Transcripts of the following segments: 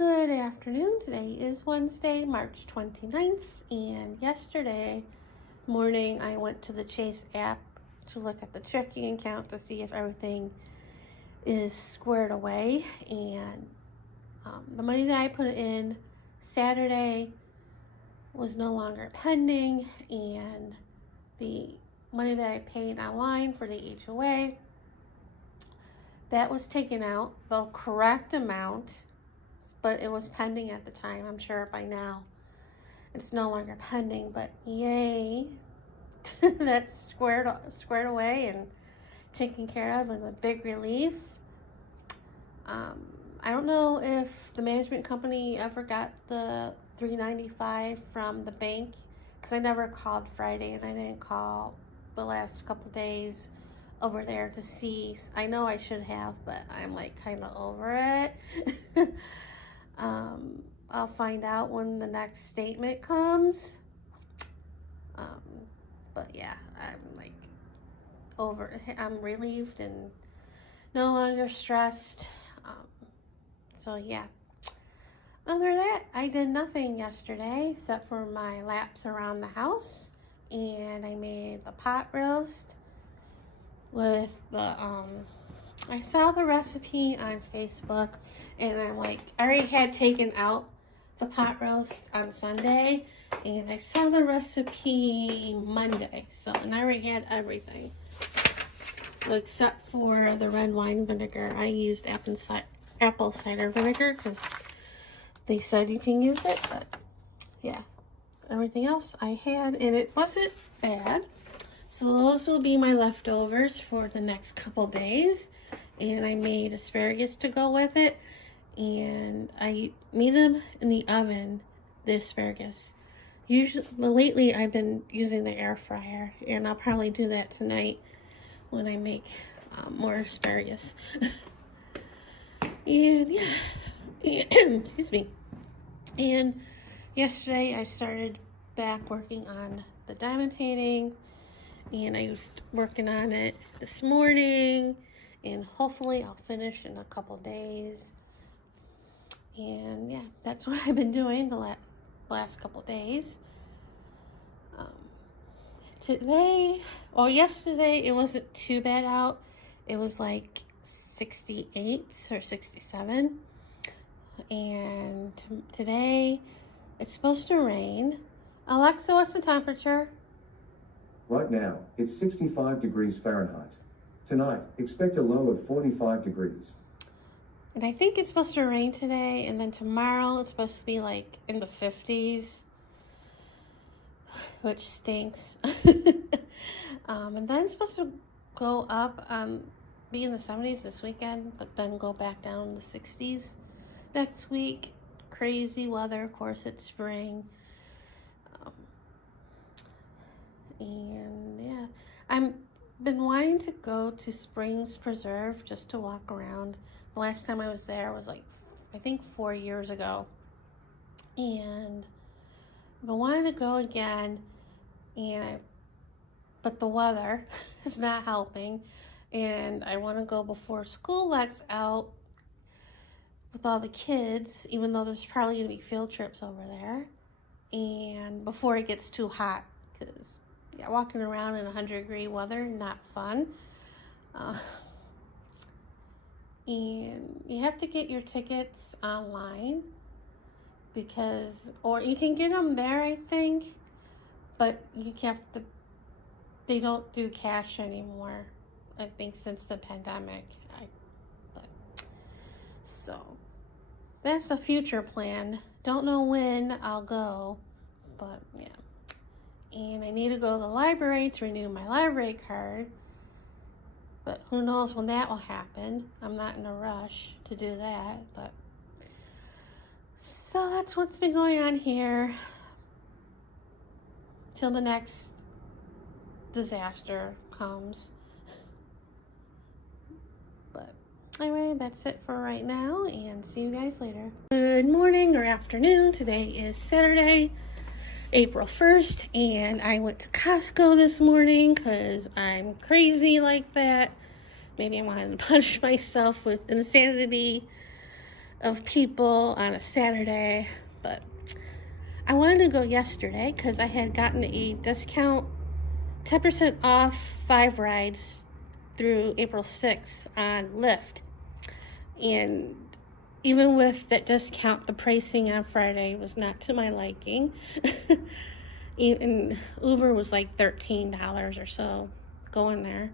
Good afternoon. Today is Wednesday, March 29th, and yesterday morning I went to the Chase app to look at the checking account to see if everything is squared away, and the money that I put in Saturday was no longer pending, and the money that I paid online for the HOA, that was taken out, the correct amount, but it was pending at the time. I'm sure by now it's no longer pending, but yay, that's squared away and taken care of, and a big relief. I don't know if the management company ever got the $395 from the bank, because I never called Friday and I didn't call the last couple days over there to see. I know I should have, but I'm like kind of over it. I'll find out when the next statement comes. But yeah, I'm like I'm relieved and no longer stressed. So yeah. Other than that, I did nothing yesterday except for my laps around the house, and I made the pot roast with the I saw the recipe on Facebook, and I'm like, I already had taken out the pot roast on Sunday, and I saw the recipe Monday, and I already had everything except for the red wine vinegar. I used apple cider vinegar because they said you can use it, but yeah, everything else I had, and it wasn't bad. So those will be my leftovers for the next couple days, and I made asparagus to go with it, and I made them in the oven, the asparagus. Usually, lately I've been using the air fryer, and I'll probably do that tonight when I make more asparagus. And yeah, excuse me. And yesterday I started back working on the diamond painting, and I was working on it this morning, and hopefully I'll finish in a couple days. And yeah, that's what I've been doing the last couple days. Yesterday it wasn't too bad out. It was like 68 or 67. And today it's supposed to rain. Alexa, what's the temperature? Right now, it's 65 degrees Fahrenheit. Tonight, expect a low of 45 degrees. And I think it's supposed to rain today, and then tomorrow it's supposed to be like in the 50s, which stinks. And then it's supposed to go up, be in the 70s this weekend, but then go back down in the 60s next week. Crazy weather, of course, it's spring. And yeah, I've been wanting to go to Springs Preserve just to walk around. The last time I was there was like, I think 4 years ago. And I've been wanting to go again, but the weather is not helping. And I want to go before school lets out with all the kids, even though there's probably going to be field trips over there. And before it gets too hot, because yeah, walking around in 100-degree weather, not fun. And you have to get your tickets online, or you can get them there, I think, but they don't do cash anymore, I think, since the pandemic. So that's a future plan. Don't know when I'll go, but yeah. And I need to go to the library to renew my library card, but who knows when that will happen. I'm not in a rush to do that, but so that's what's been going on here till the next disaster comes. But anyway, that's it for right now, and see you guys later. Good morning or afternoon. Today is Saturday, April 1st, and I went to Costco this morning because I'm crazy like that. Maybe I wanted to punish myself with insanity. of people on a Saturday, but I wanted to go yesterday because I had gotten a discount, 10% off 5 rides through April 6th on Lyft. And even with that discount, the pricing on Friday was not to my liking. Even Uber was like $13 or so going there.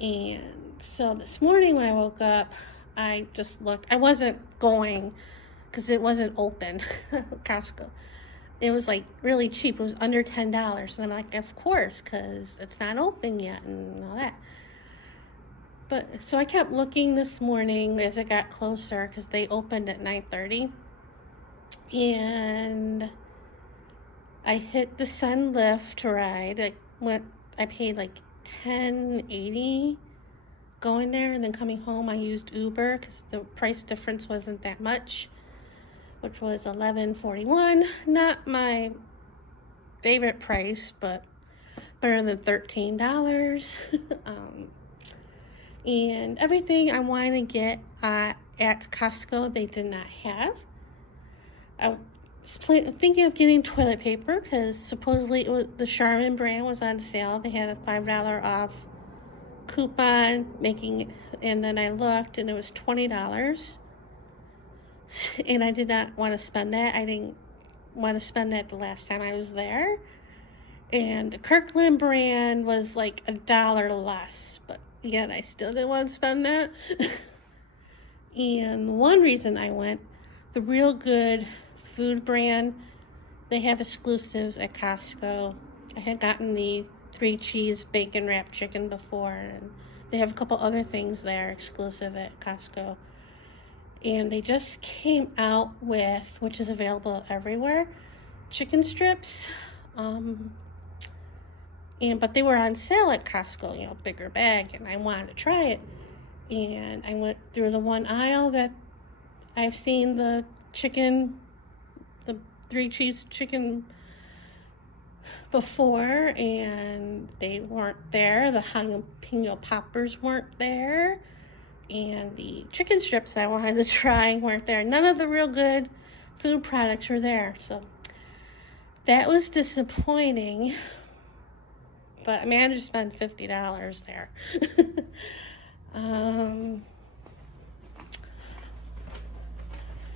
And so this morning when I woke up, I just looked. I wasn't going because it wasn't open. Costco. It was like really cheap. It was under $10. And I'm like, of course, because it's not open yet and all that. But so I kept looking this morning as it got closer because they opened at 9:30. And I hit the Sun Lift ride. I paid like $10.80 going there, and then coming home I used Uber because the price difference wasn't that much, which was $11.41. Not my favorite price, but better than $13. And everything I wanted to get at Costco they did not have. I was thinking of getting toilet paper because supposedly the Charmin brand was on sale. They had a $5 off coupon and then I looked and it was $20. And I did not want to spend that. I didn't want to spend that the last time I was there. And the Kirkland brand was like $1 less, but yet I still didn't want to spend that. And one reason I went, the Real Good food brand, they have exclusives at Costco. I had gotten the 3 cheese bacon wrapped chicken before, and they have a couple other things there exclusive at Costco. And they just came out with, which is available everywhere, chicken strips. But they were on sale at Costco, bigger bag, and I wanted to try it. And I went through the one aisle that I've seen the 3 cheese chicken before, and they weren't there. The jalapeno poppers weren't there, and the chicken strips I wanted to try weren't there. None of the Real Good food products were there, so that was disappointing. But I managed to spend $50 there.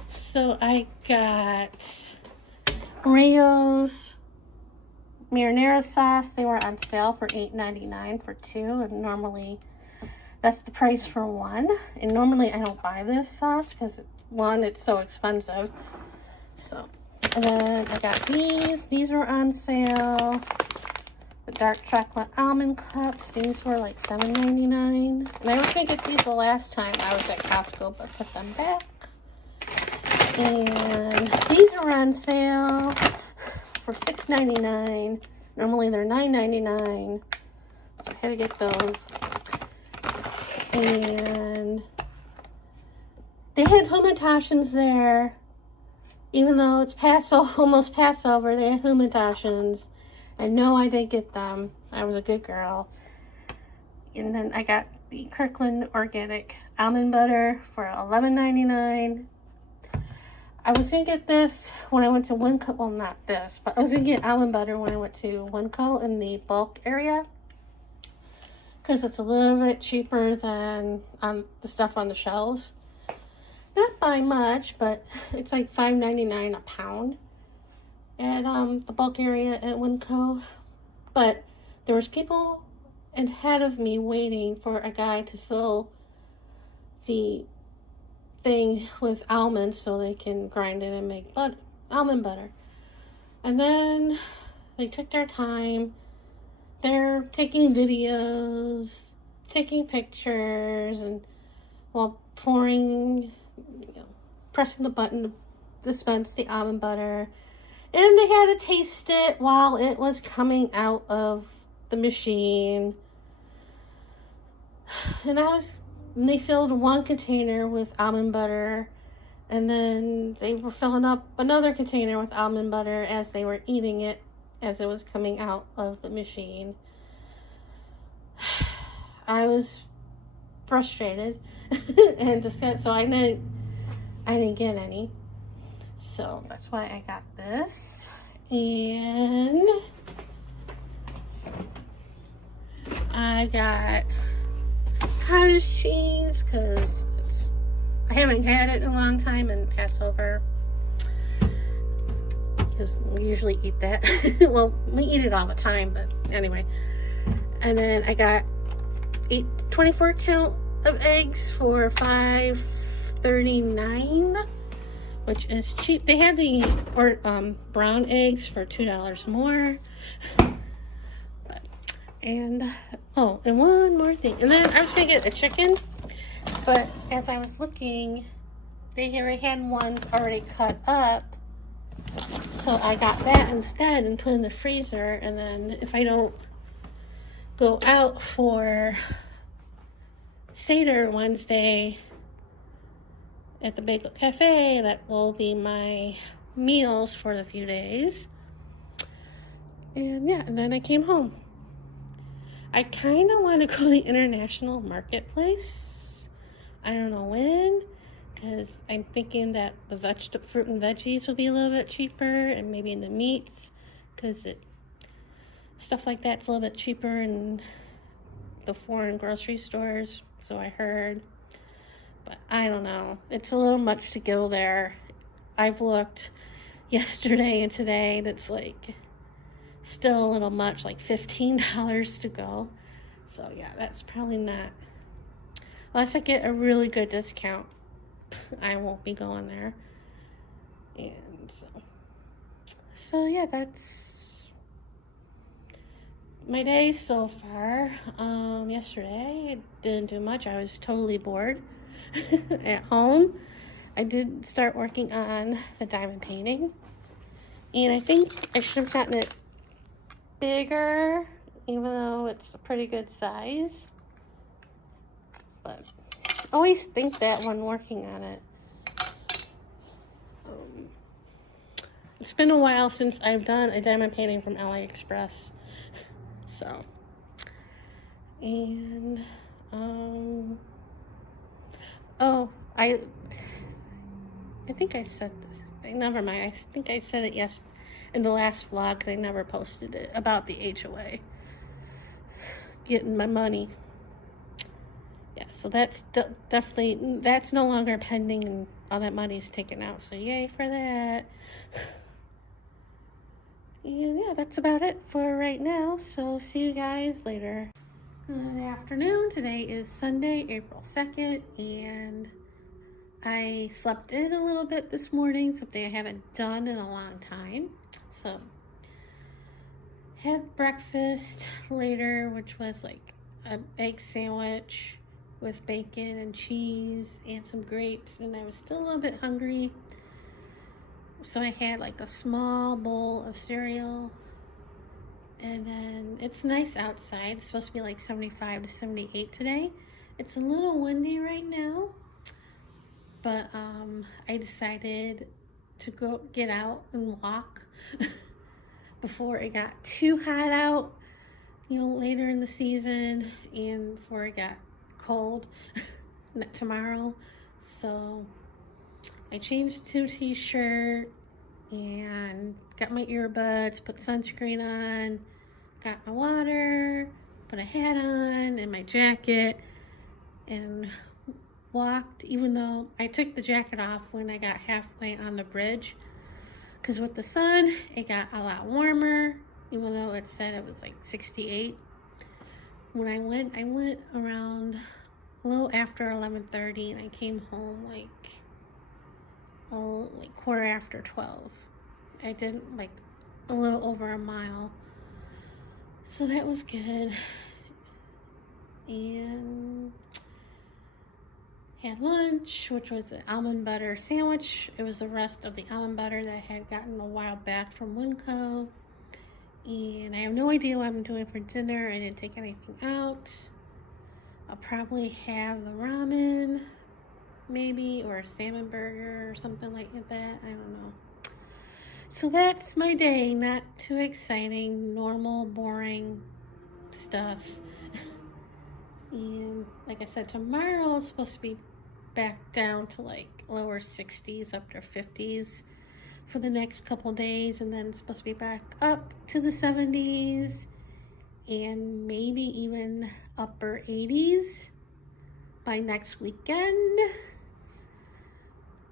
So I got Oreos, marinara sauce. They were on sale for $8.99 for 2, and normally that's the price for 1. And normally I don't buy this sauce because 1, it's so expensive. So, and then I got these. These were on sale. The dark chocolate almond cups. These were like $7.99. And I was going to get these the last time I was at Costco, but put them back. And these are on sale for $6.99. Normally they're $9.99. So I had to get those. And they had hummus there. Even though it's almost Passover, they had hummus. And no, I didn't get them. I was a good girl. And then I got the Kirkland organic almond butter for $11.99. I was going to get this when I went to Winco. Well, not this, but I was going to get almond butter when I went to Winco in the bulk area. Because it's a little bit cheaper than the stuff on the shelves. Not by much, but it's like $5.99 a pound at the bulk area at Winco. But there was people ahead of me waiting for a guy to fill the thing with almonds so they can grind it and make almond butter. And then they took their time. They're taking videos, taking pictures, and while pouring, pressing the button to dispense the almond butter. And they had to taste it while it was coming out of the machine. And they filled 1 container with almond butter. And then they were filling up another container with almond butter as they were eating it as it was coming out of the machine. I was frustrated and disgusted. So I didn't get any. So that's why I got this. And I got cottage cheese because I haven't had it in a long time, and Passover, because we usually eat that. Well, we eat it all the time, but anyway. And then I got 24 count of eggs for $5.39, which is cheap. They had the brown eggs for $2 more. And one more thing. And then I was gonna get a chicken, but as I was looking, they already had ones already cut up. So I got that instead and put in the freezer. And then if I don't go out for Seder Wednesday at the Bagel Cafe, that will be my meals for the few days. And yeah, and then I came home. I kind of want to go to the International Marketplace. I don't know when, because I'm thinking that the fruit and veggies will be a little bit cheaper, and maybe in the meats, because stuff like that's a little bit cheaper in the foreign grocery stores, so I heard. But I don't know. It's a little much to go there. I've looked yesterday and today, and it's like still a little much, like $15 to go. So yeah, that's probably not, unless I get a really good discount, I won't be going there. And so yeah, that's my day so far. Yesterday I didn't do much. I was totally bored at home. I did start working on the diamond painting, and I think I should have gotten it bigger, even though it's a pretty good size. But I always think that when working on it. It's been a while since I've done a diamond painting from AliExpress. So, and I think I said this. Never mind. I think I said it in the last vlog, and I never posted it, about the HOA getting my money. Yeah, so that's definitely, that's no longer pending, and all that money is taken out. So yay for that. And yeah, that's about it for right now. So see you guys later. Good afternoon. Today is Sunday, April 2nd, and I slept in a little bit this morning, something I haven't done in a long time. So had breakfast later, which was like an egg sandwich with bacon and cheese and some grapes, and I was still a little bit hungry. So I had like a small bowl of cereal, and then it's nice outside. It's supposed to be like 75 to 78 today. It's a little windy right now, but I decided to go get out and walk before it got too hot out, later in the season, and before it got cold tomorrow. So I changed to a t-shirt and got my earbuds, put sunscreen on, got my water, put a hat on and my jacket, and walked, even though I took the jacket off when I got halfway on the bridge, because with the sun it got a lot warmer, even though it said it was like 68. When I went around a little after 11:30, and I came home like quarter after 12. I did like a little over a mile, so that was good. And had lunch, which was an almond butter sandwich. It was the rest of the almond butter that I had gotten a while back from Funko. And I have no idea what I'm doing for dinner. I didn't take anything out. I'll probably have the ramen, maybe, or a salmon burger or something like that. I don't know. So that's my day. Not too exciting, normal, boring stuff. And like I said, tomorrow is supposed to be back down to like lower 60s up to 50s for the next couple days, and then it's supposed to be back up to the 70s and maybe even upper 80s by next weekend,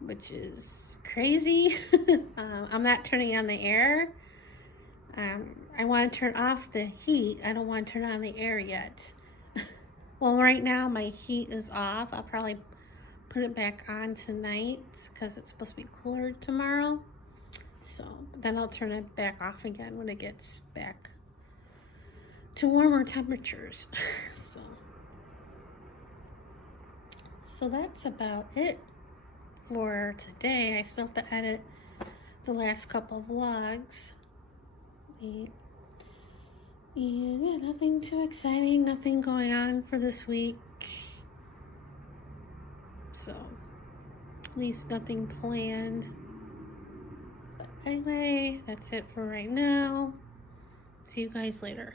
which is crazy. I'm not turning on the air. I want to turn off the heat. I don't want to turn on the air yet. Well, right now my heat is off. I'll probably put it back on tonight because it's supposed to be cooler tomorrow. So then I'll turn it back off again when it gets back to warmer temperatures. So that's about it for today. I still have to edit the last couple vlogs. And yeah, nothing too exciting, nothing going on for this week. So, at least nothing planned. But anyway, that's it for right now. See you guys later.